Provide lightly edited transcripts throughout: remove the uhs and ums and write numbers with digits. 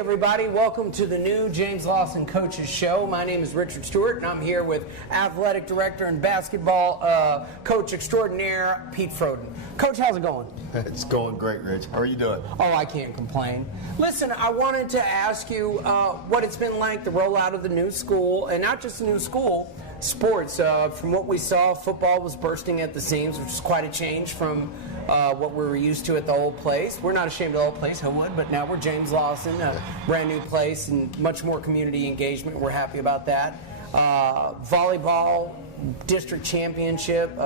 everybody. Welcome to the new James Lawson Coaches Show. My name is Richard Stewart, and I'm here with Athletic Director and Basketball Coach Extraordinaire, Pete Froedden. Coach, how's it going? It's going great, Rich. How are you doing? Oh, I can't complain. Listen, I wanted to ask you what it's been like the rollout of the new school, and not just the new school, sports. From what we saw, football was bursting at the seams, which is quite a change from what we were used to at the old place. We're not ashamed of the old place, Hillwood, but now we're James Lawson, a brand new place and much more community engagement. We're happy about that. Volleyball, district championship,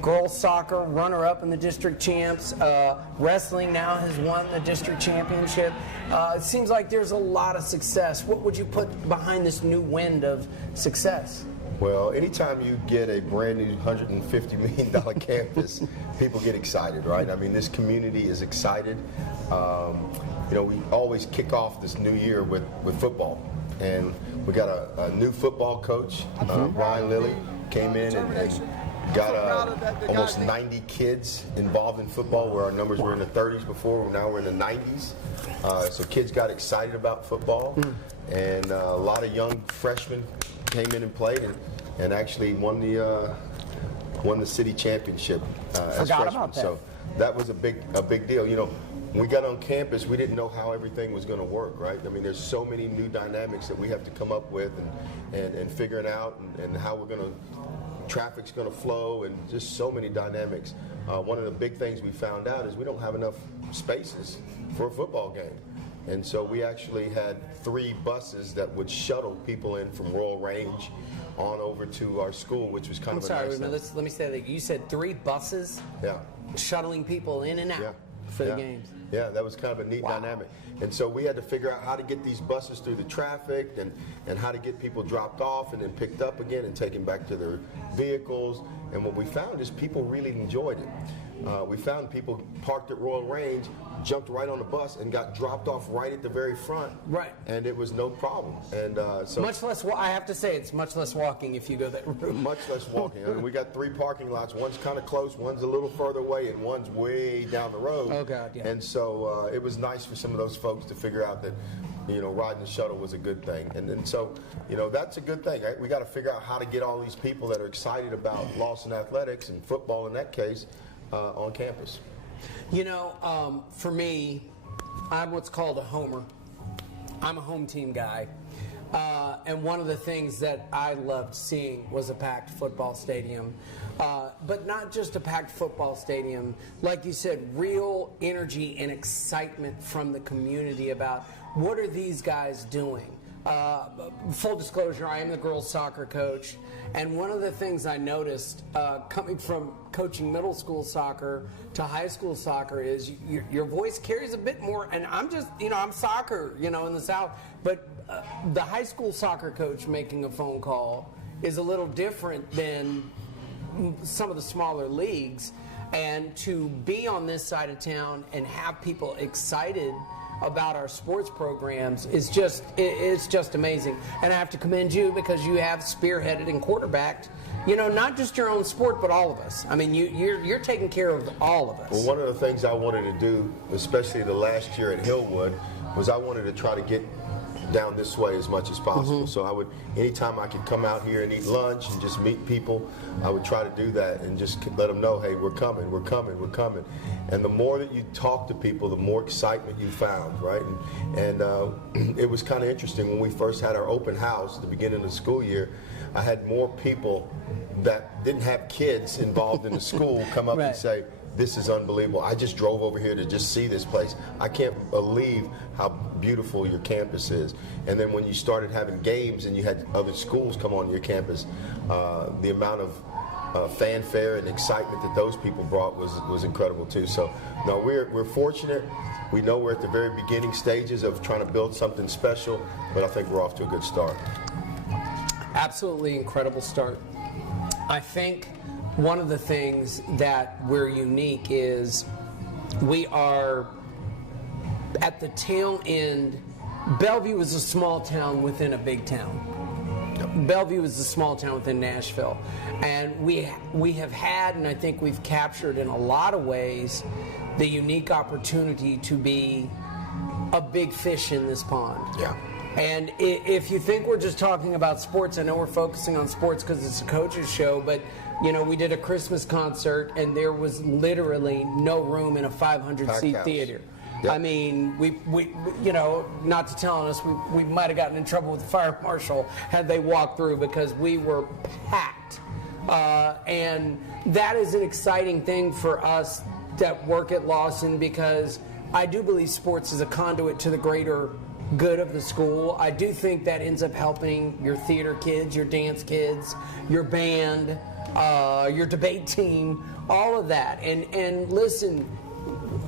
girls soccer, runner-up in the district champs. Wrestling now has won the district championship. It seems like there's a lot of success. What would you put behind this new wind of success? Well, anytime you get a brand new $150 million campus, people get excited, right? I mean, this community is excited. We always kick off this new year with football. And we got a new football coach, Ryan Lilly, came in and got almost 90 kids involved in football, where our numbers were in the 30s before. Now we're in the 90s. So kids got excited about football. And a lot of young freshmen came in and played and actually won the city championship as freshmen. About that. So that was a big deal. You know, when we got on campus, we didn't know how everything was going to work, right? I mean, there's so many new dynamics that we have to come up with and figuring out and how we're going to, traffic's going to flow, and just so many dynamics. One of the big things we found out is we don't have enough spaces for a football game. And so we actually had 3 buses that would shuttle people in from Royal Range on over to our school, which was kind of a nice thing. Let me say that. You said 3 buses shuttling people in and out for the games. Yeah, that was kind of a neat dynamic. And so we had to figure out how to get these buses through the traffic and how to get people dropped off and then picked up again and taken back to their vehicles. And what we found is people really enjoyed it. We found people parked at Royal Range, jumped right on the bus, and got dropped off right at the very front. Right. And it was no problem. And so much less. I have to say, it's much less walking if you go that route. Much less walking. I mean, we got 3 parking lots. One's kind of close, one's a little further away, and one's way down the road. Oh God, yeah. And so it was nice for some of those folks to figure out that, riding the shuttle was a good thing. And so, that's a good thing. Right? We got to figure out how to get all these people that are excited about Lawson athletics and football in that case on campus. For me, I'm what's called a homer. I'm a home team guy. And one of the things that I loved seeing was a packed football stadium. But not just a packed football stadium. Like you said, real energy and excitement from the community about what are these guys doing. Full disclosure, I am the girls soccer coach, and one of the things I noticed coming from coaching middle school soccer to high school soccer is your voice carries a bit more, and I'm just, I'm soccer, in the South, but the high school soccer coach making a phone call is a little different than some of the smaller leagues, and to be on this side of town and have people excited about our sports programs is it's just amazing. And I have to commend you because you have spearheaded and quarterbacked, not just your own sport, but all of us. I mean, you're taking care of all of us. Well, one of the things I wanted to do, especially the last year at Hillwood, was I wanted to try to get down this way as much as possible. So anytime I could come out here and eat lunch and just meet people, I would try to do that and just let them know, hey, we're coming. And the more that you talk to people, the more excitement you found, right? And it was kind of interesting when we first had our open house at the beginning of the school year. I had more people that didn't have kids involved in the school come up and say, this is unbelievable. I just drove over here to just see this place. I can't believe how beautiful your campus is. And then when you started having games and you had other schools come on your campus, the amount of fanfare and excitement that those people brought was incredible too. So no, we're fortunate. We know we're at the very beginning stages of trying to build something special, but I think we're off to a good start. Absolutely incredible start. I think one of the things that we're unique is we are at the tail end. Bellevue is a small town within a big town. Bellevue is a small town within Nashville. And we have had, and I think we've captured in a lot of ways, the unique opportunity to be a big fish in this pond. Yeah. And if you think we're just talking about sports, I know we're focusing on sports because it's a coach's show, but we did a Christmas concert and there was literally no room in a 500-seat theater. Yep. I mean, we not to tell us, we might have gotten in trouble with the fire marshal had they walked through because we were packed. And that is an exciting thing for us that work at Lawson, because I do believe sports is a conduit to the greater good of the school. I do think that ends up helping your theater kids, your dance kids, your band, your debate team, all of that. And listen,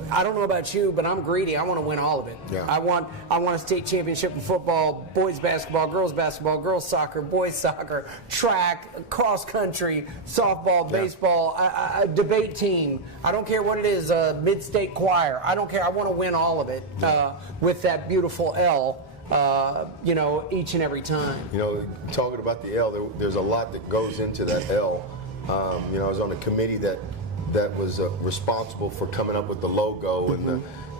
I don't know about you, but I'm greedy. I want to win all of it. Yeah. I want a state championship in football, boys basketball, girls soccer, boys soccer, track, cross country, softball, baseball, a debate team. I don't care what it is, a mid-state choir. I don't care. I want to win all of it with that beautiful L. Each and every time. Talking about the L, there's a lot that goes into that L. I was on a committee that was responsible for coming up with the logo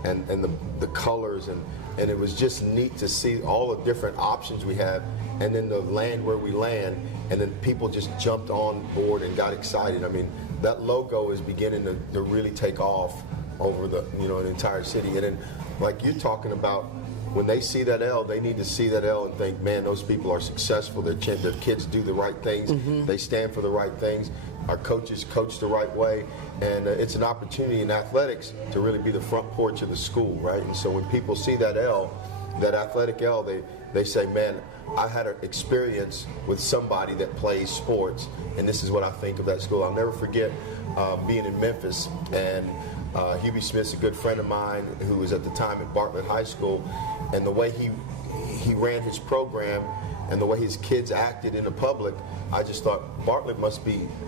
and the colors, and it was just neat to see all the different options we have, and then the land where we land, and then people just jumped on board and got excited. I mean, that logo is beginning to really take off over the entire city. And then, like you're talking about, when they see that L, they need to see that L and think, man, those people are successful. Their kids do the right things. They stand for the right things. Our coaches coach the right way. And it's an opportunity in athletics to really be the front porch of the school, right? And so when people see that L, that athletic L, they say, man, I had an experience with somebody that plays sports, and this is what I think of that school. I'll never forget being in Memphis, and Hubie Smith's a good friend of mine who was at the time at Bartlett High School, and the way he ran his program and the way his kids acted in the public, I just thought Bartlett must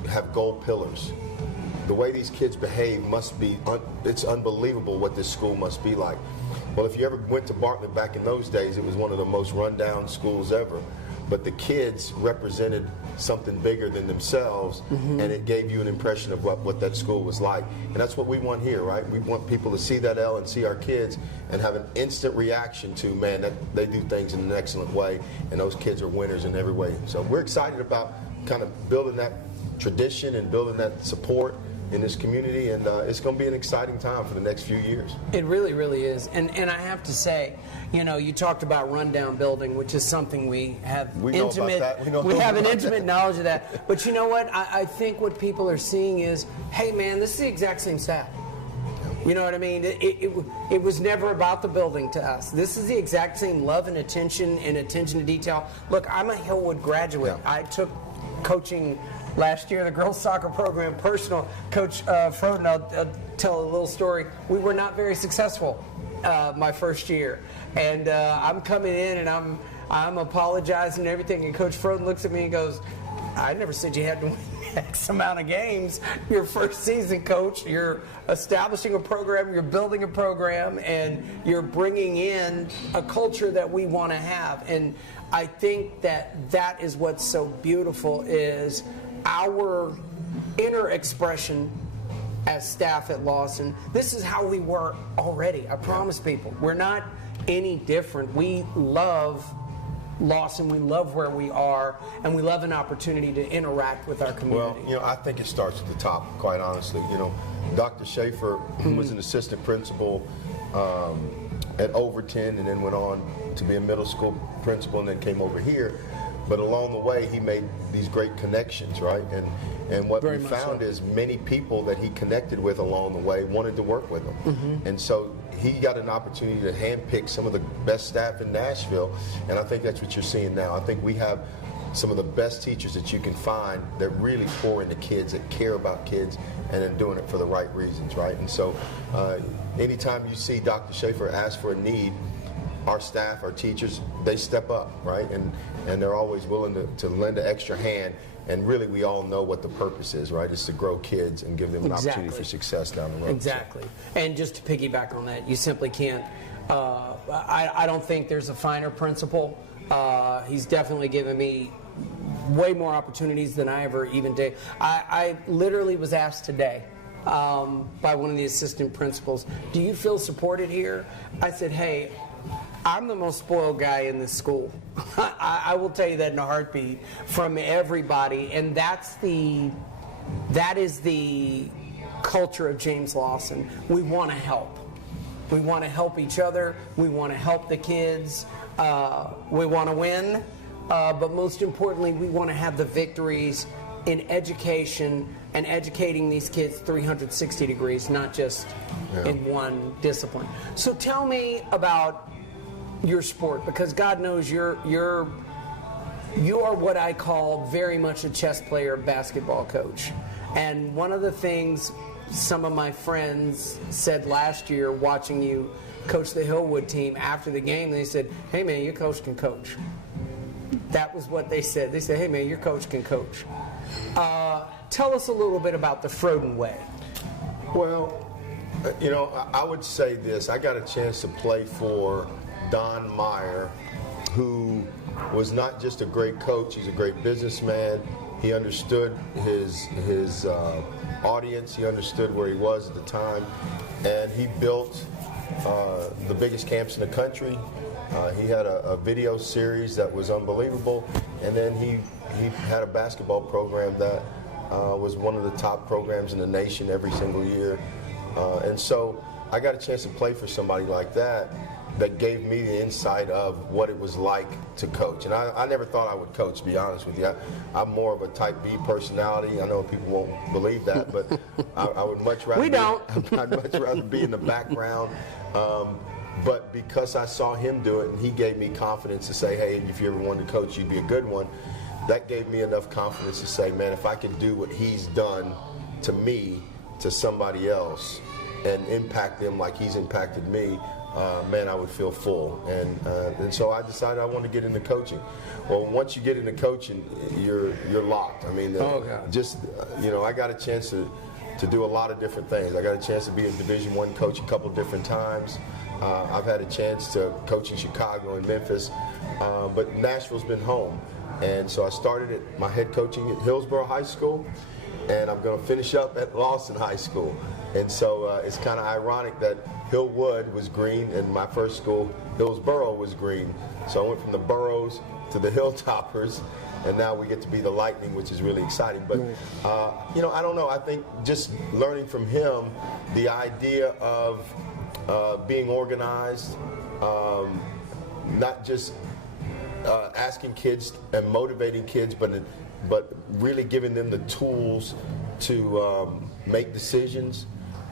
have gold pillars. The way these kids behave must be, it's unbelievable what this school must be like. Well, if you ever went to Bartlett back in those days, it was one of the most rundown schools ever. But the kids represented something bigger than themselves, and it gave you an impression of what that school was like. And that's what we want here, right? We want people to see that L and see our kids and have an instant reaction to, man, that they do things in an excellent way, and those kids are winners in every way. So we're excited about kind of building that tradition and building that support in this community, and it's going to be an exciting time for the next few years. It really, really is. And I have to say, you talked about rundown building, which is something we have have an intimate knowledge of that. But you know what? I think what people are seeing is, hey man, this is the exact same staff. You know what I mean? It was never about the building to us. This is the exact same love and attention to detail. Look, I'm a Hillwood graduate. Yeah. I took coaching last year, the girls soccer program, personal. Coach Froedden, I'll tell a little story. We were not very successful my first year. And I'm coming in and I'm apologizing and everything. And Coach Froedden looks at me and goes, I never said you had to win X amount of games your first season, Coach. You're establishing a program, you're building a program, and you're bringing in a culture that we want to have. And I think that is what's so beautiful is our inner expression as staff at Lawson. This is how we were already. I promise people. We're not any different. We love Lawson, we love where we are, and we love an opportunity to interact with our community. Well, I think it starts at the top, quite honestly. Dr. Schaefer, who was an assistant principal at Overton and then went on to be a middle school principal and then came over here. But along the way, he made these great connections, right? And what we found is many people that he connected with along the way wanted to work with him. And so he got an opportunity to handpick some of the best staff in Nashville, and I think that's what you're seeing now. I think we have some of the best teachers that you can find that really pour into kids, that care about kids, and then doing it for the right reasons, right? And so anytime you see Dr. Schaefer ask for a need, our staff, our teachers, they step up, right? And they're always willing to lend an extra hand. And really, we all know what the purpose is, right? It's to grow kids and give them an opportunity for success down the road. Exactly. And just to piggyback on that, you simply can't. I don't think there's a finer principle. He's definitely given me way more opportunities than I ever even did. I literally was asked today by one of the assistant principals. Do you feel supported here? I said, hey, I'm the most spoiled guy in this school. I will tell you that in a heartbeat from everybody, and that is the culture of James Lawson. We want to help. We want to help each other. We want to help the kids. We want to win, but most importantly, we want to have the victories in education and educating these kids 360 degrees, not just in one discipline. So tell me about your sport, because God knows you are what I call very much a chess player, basketball coach. And one of the things some of my friends said last year watching you coach the Hillwood team after the game, they said, hey man, your coach can coach. That was what they said. They said, hey man, your coach can coach. Tell us a little bit about the Froedden way. Well, you know, I would say this. I got a chance to play for Don Meyer, who was not just a great coach, he's a great businessman. He understood his audience, he understood where he was at the time, and he built the biggest camps in the country. He had a video series that was unbelievable, and then he had a basketball program that was one of the top programs in the nation every single year. And so I got a chance to play for somebody like that gave me the insight of what it was like to coach. And I never thought I would coach, to be honest with you. I'm more of a type B personality. I know people won't believe that, but I would much rather I'd much rather be in the background. But because I saw him do it and he gave me confidence to say, hey, if you ever wanted to coach, you'd be a good one. That gave me enough confidence to say, man, if I can do what he's done to me, to somebody else, and impact them like he's impacted me, man, I would feel full. And so I decided I wanted to get into coaching. Well, once you get into coaching, you're locked. I mean, I got a chance to do a lot of different things. I got a chance to be a Division I coach a couple different times. I've had a chance to coach in Chicago and Memphis, but Nashville's been home. And so I started my head coaching at Hillsborough High School, and I'm going to finish up at Lawson High School. And so it's kind of ironic that Hillwood was green and my first school, Hillsborough, was green. So I went from the Boroughs to the Hilltoppers, and now we get to be the Lightning, which is really exciting. But, I don't know. I think just learning from him the idea of being organized, not just asking kids and motivating kids, but really giving them the tools to make decisions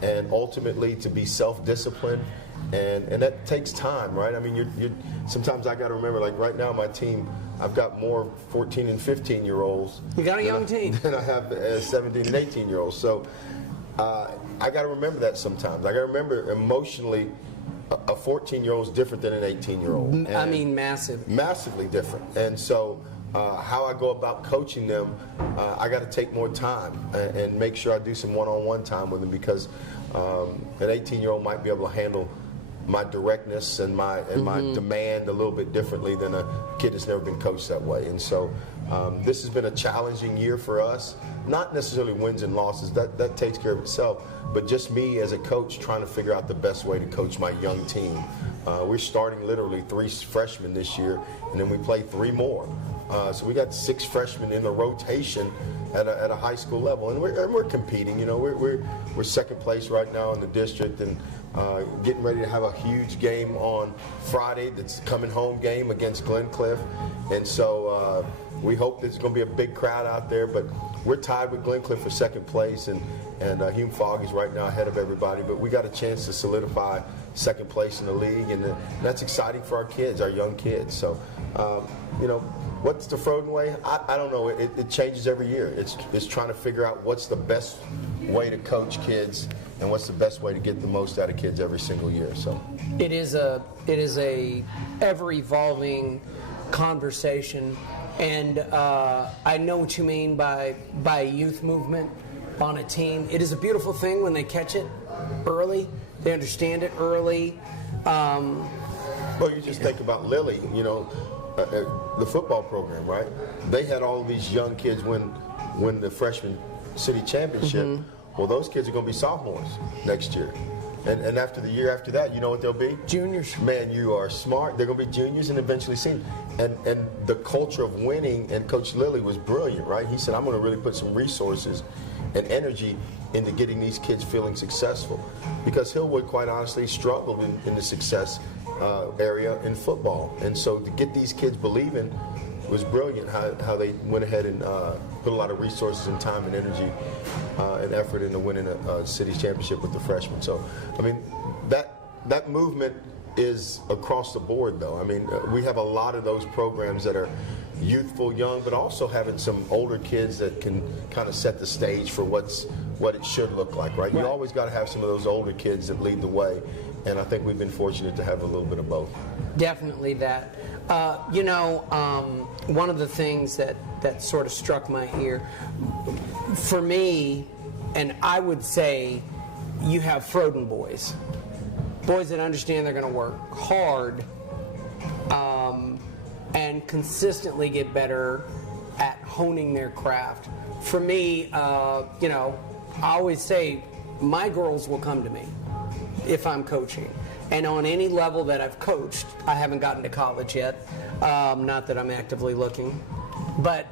and ultimately to be self-disciplined, and that takes time, right? I mean, you're sometimes I got to remember, like right now, my team, I've got more 14 and 15-year-olds. You got a young team. Than I have 17 and 18-year-olds. So I got to remember that sometimes. I got to remember emotionally, a 14-year-old is different than an 18-year-old. I mean, massively different. And so how I go about coaching them, I got to take more time and make sure I do some one-on-one time with them, because an 18-year-old might be able to handle my directness and my demand a little bit differently than a kid that's never been coached that way. And so this has been a challenging year for us. Not necessarily wins and losses, that takes care of itself, but just me as a coach trying to figure out the best way to coach my young team. We're starting literally 3 freshmen this year, and then we play 3 more. So we got 6 freshmen in the rotation at a high school level, and we're competing. You know, we're second place right now in the district, and getting ready to have a huge game on Friday. That's coming home game against Glencliff, and so we hope there's going to be a big crowd out there. But we're tied with Glencliff for second place, and Hume Fogg is right now ahead of everybody. But we got a chance to solidify second place in the league, and that's exciting for our kids, our young kids. So, what's the Froedden way? I don't know. It changes every year. It's trying to figure out what's the best way to coach kids and what's the best way to get the most out of kids every single year. So it is a ever evolving conversation, and I know what you mean by a youth movement on a team. It is a beautiful thing when they catch it early. They understand it early. Well, you just think about Lily, the football program, right? They had all these young kids win the freshman city championship. Well, those kids are going to be sophomores next year. And after the year after that, you know what they'll be? Juniors. Man, you are smart. They're going to be juniors and eventually seniors. And the culture of winning, and Coach Lilly was brilliant, right? He said, I'm going to really put some resources and energy into getting these kids feeling successful. Because Hillwood, quite honestly, struggled in the success area in football. And so to get these kids believing was brilliant how they went ahead and put a lot of resources and time and energy and effort into winning a city's championship with the freshmen. So, I mean, that movement is across the board, though. I mean, we have a lot of those programs that are youthful, young, but also having some older kids that can kind of set the stage for what it should look like, right? You always got to have some of those older kids that lead the way, and I think we've been fortunate to have a little bit of both. Definitely that. One of the things that sort of struck my ear, for me, and I would say you have Froedden boys that understand they're going to work hard and consistently get better at honing their craft. For me, I always say my girls will come to me if I'm coaching. And on any level that I've coached, I haven't gotten to college yet, not that I'm actively looking, but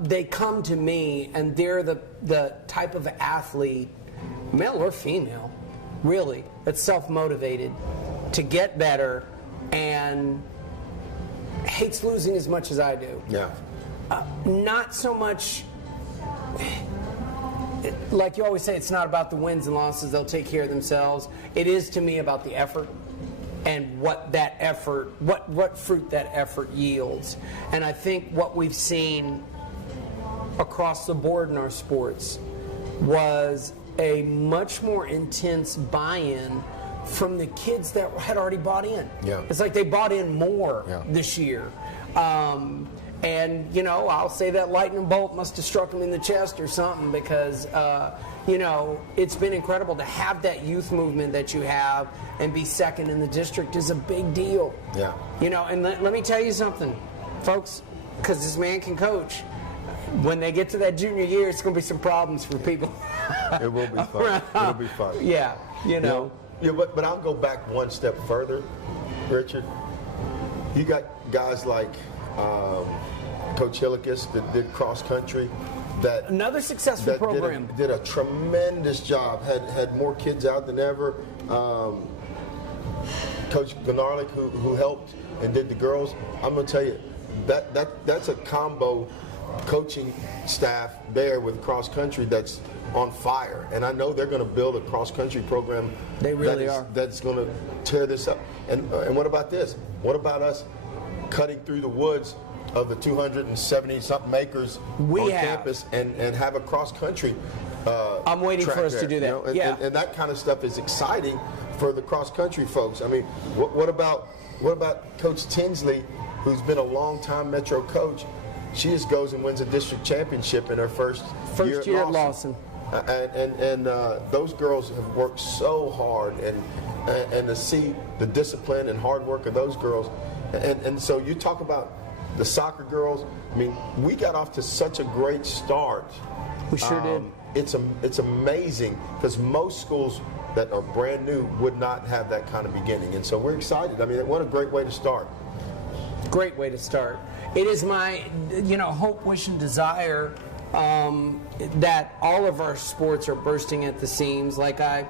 they come to me, and they're the type of athlete, male or female, really, that's self-motivated to get better and hates losing as much as I do. Yeah. Not so much, like you always say, it's not about the wins and losses. They'll take care of themselves. It is, to me, about the effort and what that effort, what fruit that effort yields. And I think what we've seen across the board in our sports was a much more intense buy-in from the kids that had already bought in. Yeah. It's like they bought in more this year. And, I'll say that lightning bolt must have struck them in the chest or something, because, it's been incredible to have that youth movement that you have and be second in the district is a big deal. Yeah. And let me tell you something, folks, because this man can coach. When they get to that junior year, it's going to be some problems for people. It will be fun. It'll be fun. Yeah, Yeah, but I'll go back one step further, Richard. You got guys like Coach Hillikus that did cross country. That another successful program. Did a tremendous job. Had more kids out than ever. Coach Gonarlik, who helped and did the girls. I'm going to tell you, that's a combo coaching staff there with cross country that's on fire, and I know they're going to build a cross country program. They really are. That's going to tear this up. And what about this? What about us cutting through the woods of the 270-something acres on campus and have a cross country? I'm waiting for us to do that. And that kind of stuff is exciting for the cross country folks. I mean, what about Coach Tinsley, who's been a long-time Metro coach? She just goes and wins a district championship in her first year at Lawson. And those girls have worked so hard, and to see the discipline and hard work of those girls. And so you talk about the soccer girls. I mean, we got off to such a great start. We sure did. It's amazing, because most schools that are brand new would not have that kind of beginning. And so we're excited. I mean, what a great way to start. Great way to start. It is my, hope, wish, and desire that all of our sports are bursting at the seams. Like I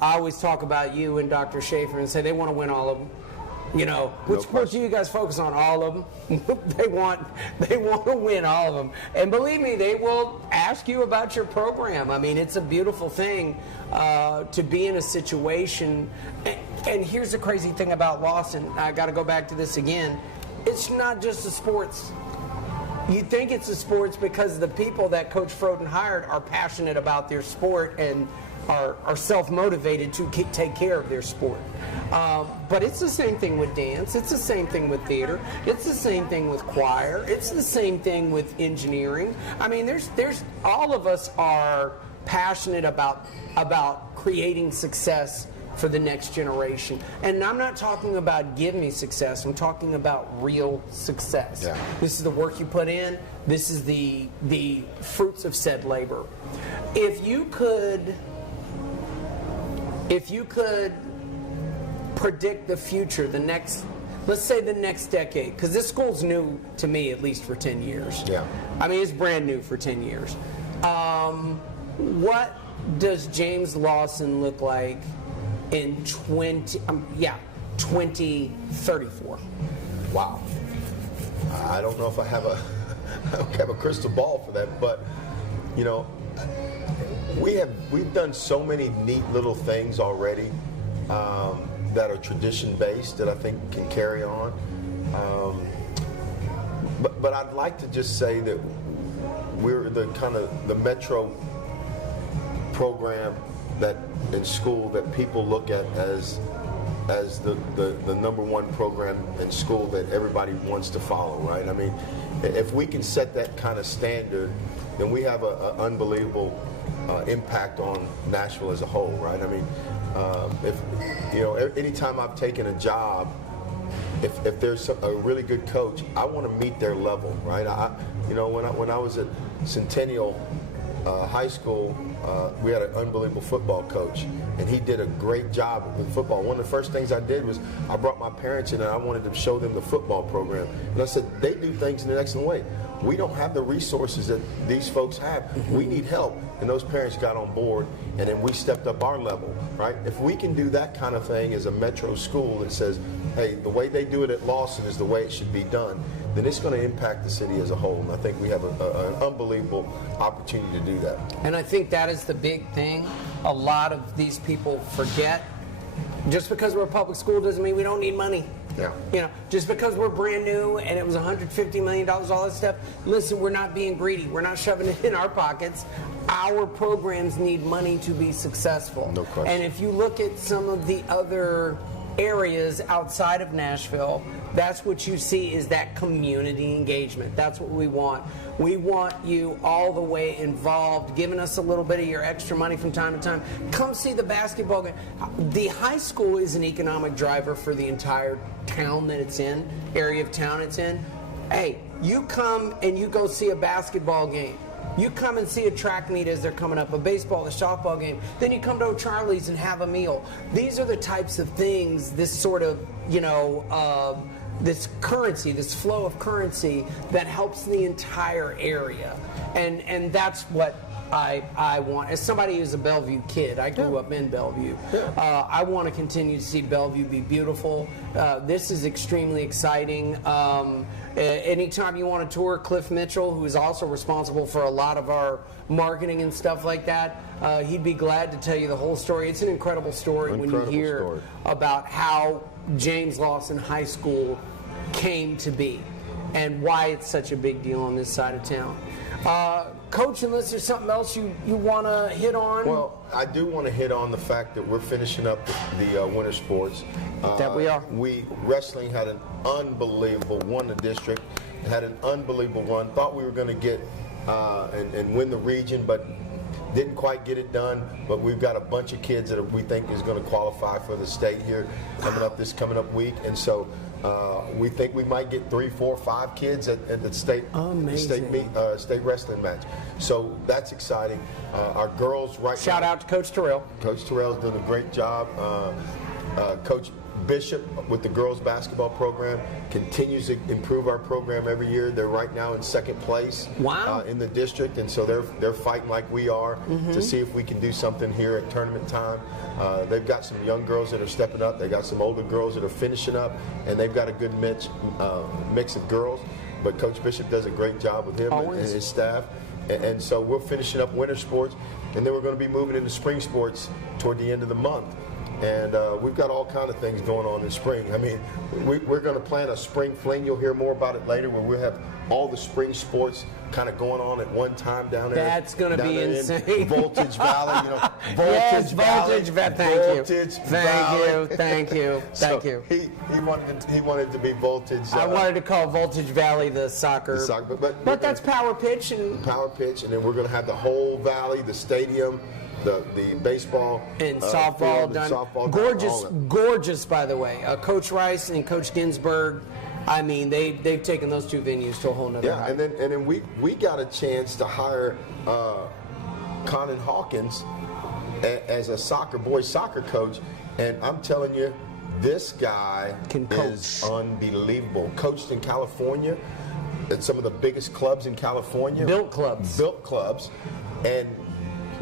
always talk about you and Dr. Schaefer and say they want to win all of them. Which sports do you guys focus on? All of them. They want to win all of them. And believe me, they will ask you about your program. I mean, it's a beautiful thing to be in a situation. And here's the crazy thing about Lawson. I got to go back to this again. It's not just the sports. You think it's the sports because the people that Coach Froedden hired are passionate about their sport and are self-motivated to take care of their sport. But it's the same thing with dance. It's the same thing with theater. It's the same thing with choir. It's the same thing with engineering. I mean, there's all of us are passionate about creating success for the next generation. And I'm not talking about give me success. I'm talking about real success. Yeah. This is the work you put in. This is the fruits of said labor. If you could predict the future, let's say the next decade, because this school's new to me at least for 10 years. Yeah. I mean, it's brand new for 10 years. What does James Lawson look like in 2034? Wow. I don't know if I have a crystal ball for that, but you know, we've done so many neat little things already that are tradition based that I think can carry on. But I'd like to just say that we're the kind of the metro program that in school that people look at as the number one program in school that everybody wants to follow, right? I mean, if we can set that kind of standard, then we have an unbelievable impact on Nashville as a whole, right? I mean, if you know, anytime I've taken a job, if there's a really good coach, I want to meet their level, right? When I was at Centennial High School, we had an unbelievable football coach, and he did a great job with football. One of the first things I did was I brought my parents in, and I wanted to show them the football program. And I said, they do things in an excellent way. We don't have the resources that these folks have. We need help. And those parents got on board, and then we stepped up our level, right? If we can do that kind of thing as a metro school that says, hey, the way they do it at Lawson is the way it should be done, then it's going to impact the city as a whole. And I think we have an unbelievable opportunity to do that. And I think that is the big thing. A lot of these people forget. Just because we're a public school doesn't mean we don't need money. Yeah. You know, just because we're brand new and it was $150 million, all that stuff, listen, we're not being greedy. We're not shoving it in our pockets. Our programs need money to be successful. No question. And if you look at some of the other areas outside of Nashville, that's what you see is that community engagement. That's what we want. We want you all the way involved, giving us a little bit of your extra money from time to time. Come see the basketball game. The high school is an economic driver for the entire town that it's in, area of town it's in. Hey, you come and you go see a basketball game. You come and see a track meet as they're coming up, a baseball, a softball game. Then you come to O'Charlie's and have a meal. These are the types of things, this sort of, this currency, this flow of currency that helps the entire area. And that's what I want. As somebody who's a Bellevue kid, I grew up in Bellevue. I want to continue to see Bellevue be beautiful. This is extremely exciting. Anytime you want to tour Cliff Mitchell, who is also responsible for a lot of our marketing and stuff like that, he'd be glad to tell you the whole story. It's an incredible story when you hear about how James Lawson High School came to be and why it's such a big deal on this side of town. Coach, unless there's something else you want to hit on? Well, I do want to hit on the fact that we're finishing up the winter sports. That we are. Wrestling had an unbelievable, won the district, had an unbelievable run. Thought we were going to get and win the region, but didn't quite get it done. But we've got a bunch of kids that we think is going to qualify for the state here coming up week, and so we think we might get 3, 4, 5 kids at the state wrestling match. So that's exciting. Our girls Shout out to Coach Terrell. Coach Terrell's done a great job. Coach Bishop with the girls basketball program continues to improve our program every year. They're right now in second place in the district, and so they're fighting like we are to see if we can do something here at tournament time. They've got some young girls that are stepping up. They've got some older girls that are finishing up, and they've got a good mix of girls. But Coach Bishop does a great job with him and his staff. And so we're finishing up winter sports, and then we're going to be moving into spring sports toward the end of the month. And we've got all kind of things going on in spring. I mean, we're going to plan a spring fling. You'll hear more about it later, where we'll have all the spring sports kind of going on at one time down there. That's going to be insane. In Voltage Valley, Voltage Valley. Thank you. He wanted to be Voltage. I wanted to call Voltage Valley the soccer. But that's Power Pitch. Power Pitch, and then we're going to have the whole valley, the stadium, the baseball and softball done. Gorgeous, by the way. Coach Rice and Coach Ginsburg I mean, they've taken those two venues to a whole nother height. And then we got a chance to hire Conan Hawkins as a boys soccer coach, and I'm telling you, this guy is unbelievable. Coached in California at some of the biggest clubs in California. Built clubs. And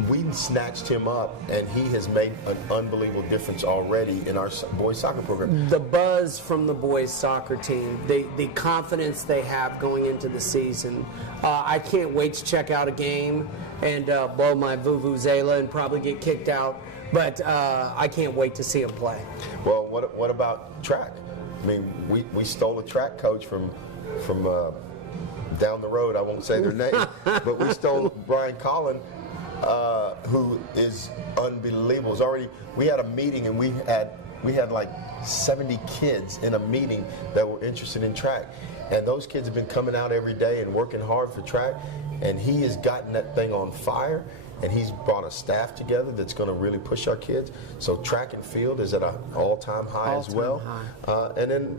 we snatched him up, and he has made an unbelievable difference already in our boys soccer program. The buzz from the boys soccer team, the confidence they have going into the season. I can't wait to check out a game and blow my vuvuzela and probably get kicked out. But I can't wait to see them play. Well, what about track? I mean, we stole a track coach from down the road. I won't say their name, but we stole Brian Collin, who is unbelievable. We had a meeting, and we had like 70 kids in a meeting that were interested in track, and those kids have been coming out every day and working hard for track, and he has gotten that thing on fire. And he's brought a staff together that's going to really push our kids. So track and field is at an all-time high as well. And then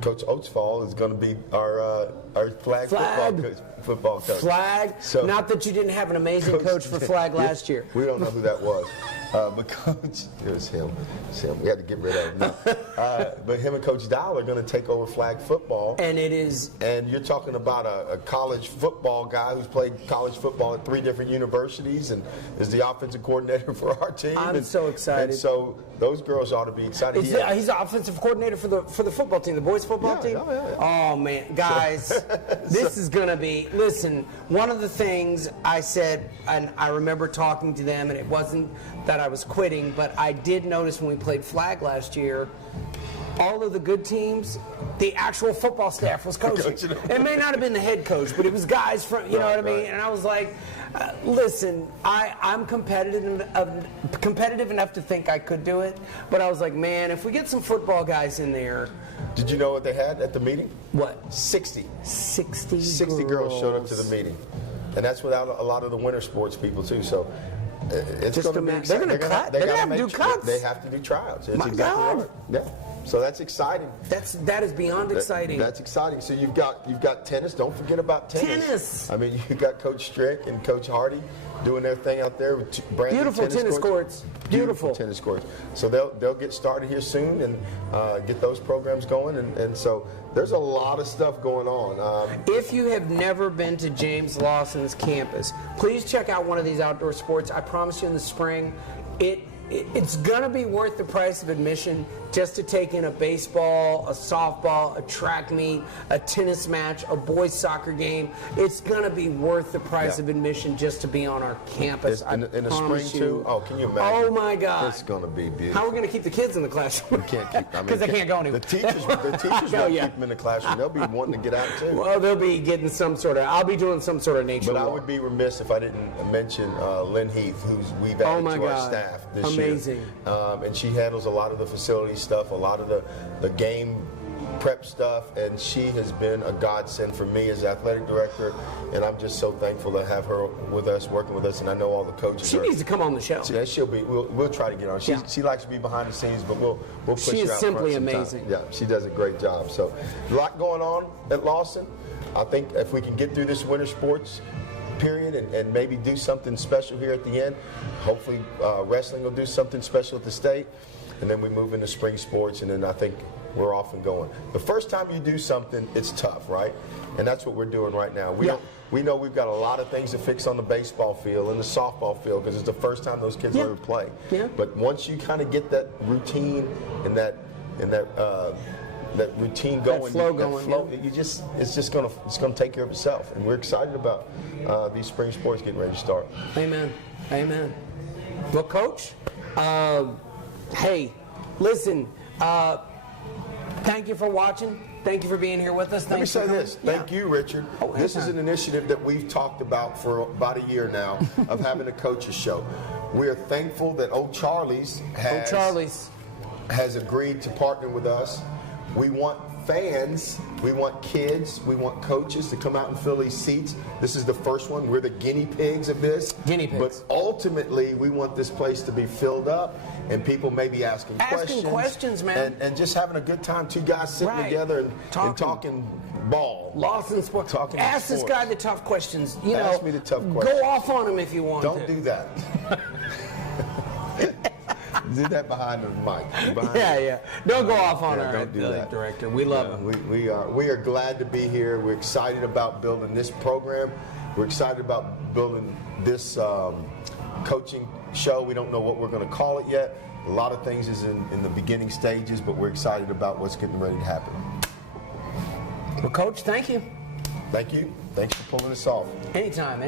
Coach Oatsfall is going to be our flag football coach. Flag. So, not that you didn't have an amazing coach for flag last year. We don't know who that was. But Coach, it was him. We had to get rid of him. But him and Coach Dial are going to take over flag football. And it is. And you're talking about a college football guy who's played college football at 3 different universities and is the offensive coordinator for our team. I'm so excited. And so those girls ought to be excited. He's the offensive coordinator for the football team, the boys football team? Yeah. Oh, man. Guys, this is going to be, listen, one of the things I said, and I remember talking to them, and it wasn't that I was quitting, but I did notice when we played flag last year, all of the good teams, the actual football staff was coaching. It may not have been the head coach, but it was guys from, you know what I mean? And I was like, listen, I'm competitive enough to think I could do it, but I was like, man, if we get some football guys in there. Did you know what they had at the meeting? What? 60 60 girls showed up to the meeting. And that's without a lot of the winter sports people, too. So it's going to be exciting. They're going to have to do cuts. They have to do tryouts. It's My God. Right. Yeah. So that's exciting. That is beyond exciting. That's exciting. So you've got tennis. Don't forget about tennis. I mean, you've got Coach Strick and Coach Hardy doing their thing out there with beautiful tennis courts. Beautiful tennis courts. So they'll get started here soon and get those programs going. And so there's a lot of stuff going on. If you have never been to James Lawson's campus, please check out one of these outdoor sports. I promise you in the spring, it's going to be worth the price of admission just to take in a baseball, a softball, a track meet, a tennis match, a boys soccer game. It's going to be worth the price of admission just to be on our campus. In the spring, too? Oh, can you imagine? Oh, my God. It's going to be beautiful. How are we going to keep the kids in the classroom? We can't keep them. Because they can't go anywhere. The teachers won't keep them in the classroom. They'll be wanting to get out, too. Well, they'll be getting I'll be doing some sort of nature But walk. I would be remiss if I didn't mention Lynn Heath, who's we've added to our staff this year. Amazing. And she handles a lot of the facility stuff, a lot of the game prep stuff, and she has been a godsend for me as athletic director, and I'm just so thankful to have her with us, working with us, and I know all the coaches. She needs to come on the show. Yeah, she'll be. We'll try to get her on. She likes to be behind the scenes, but we'll push her out. She is simply amazing. Yeah, she does a great job. So a lot going on at Lawson. I think if we can get through this winter sports period and maybe do something special here at the end, hopefully wrestling will do something special at the state, and then we move into spring sports, and then I think we're off and going. The first time you do something, it's tough, right? And that's what we're doing right now. We know we've got a lot of things to fix on the baseball field and the softball field because it's the first time those kids ever play. Yeah. But once you kind of get that routine and that routine going, that flow, it's just gonna take care of itself. And we're excited about these spring sports getting ready to start. Amen. Well, Coach, hey, listen. Thank you for watching. Thank you for being here with us. Let me say this. Thank you, Richard. This is an initiative that we've talked about for about a year now of having a coaches show. We are thankful that Old Charlie's has agreed to partner with us. we want fans, we want kids, we want coaches to come out and fill these seats. This is the first one. We're the guinea pigs of this. Guinea pigs. But ultimately, we want this place to be filled up and people maybe asking questions, man. And just having a good time. Two guys sitting together and talking ball. Lawson Sports. Talking Ask sports. this guy the tough questions. Ask me the tough questions. Go off on him if you want Don't to. do that. Do that behind the mic. Yeah. Don't go off on our don't do that. director. We love him. We are glad to be here. We're excited about building this program. We're excited about building this coaching show. We don't know what we're going to call it yet. A lot of things is in the beginning stages, but we're excited about what's getting ready to happen. Well, Coach, thank you. Thank you. Thanks for pulling us off. Anytime.